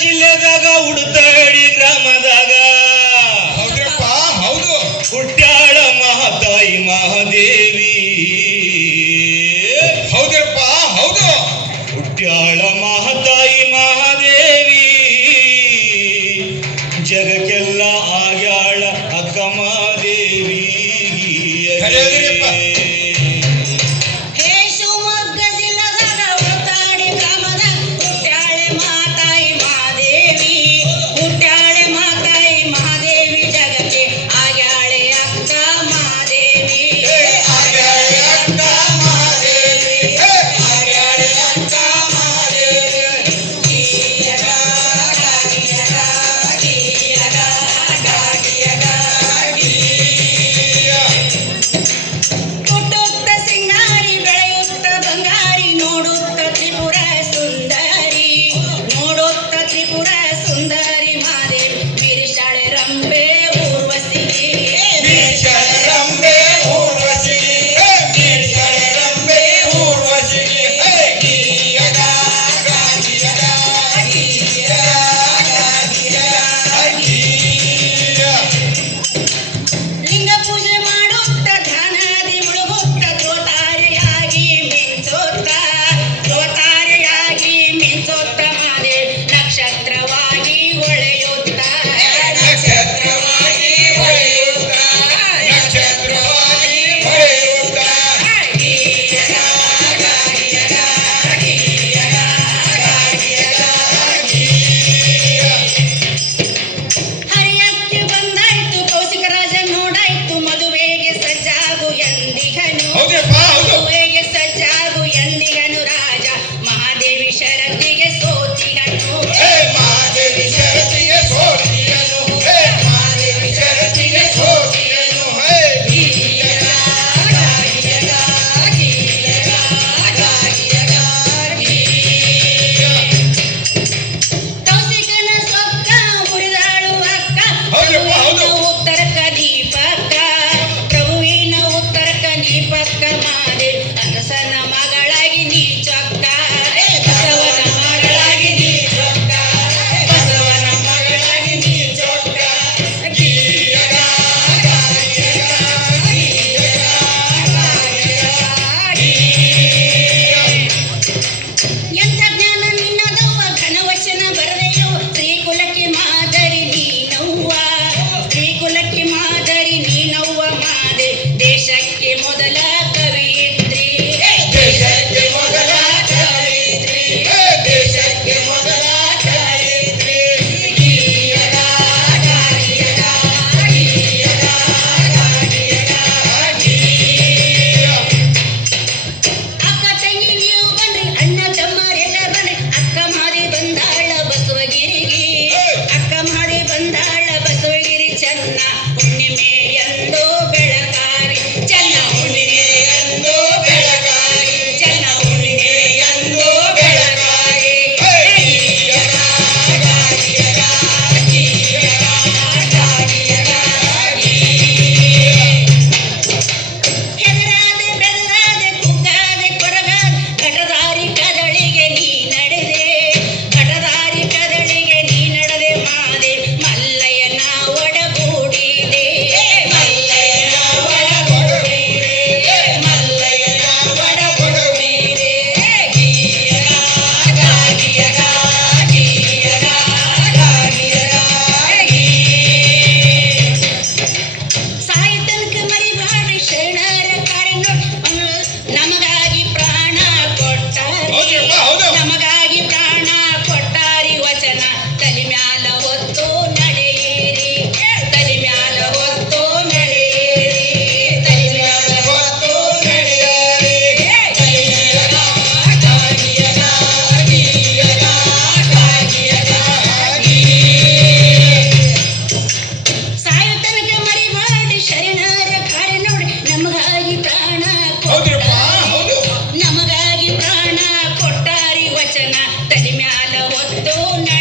ಜಿಲ್ಲೆದಾಗ ಉಡುತಡಿ ಗ್ರಾಮದಾಗ. ಹೌದ್ರಪ್ಪ ಹೌದು. ಹುಟ್ಟಾಳ ಮಹಾತಾಯಿ ಮಹಾದೇವಿ. ಹೌದಪ್ಪ ಹೌದು. ಹುಟ್ಟಾಳ ಹೊತ್ತು ನ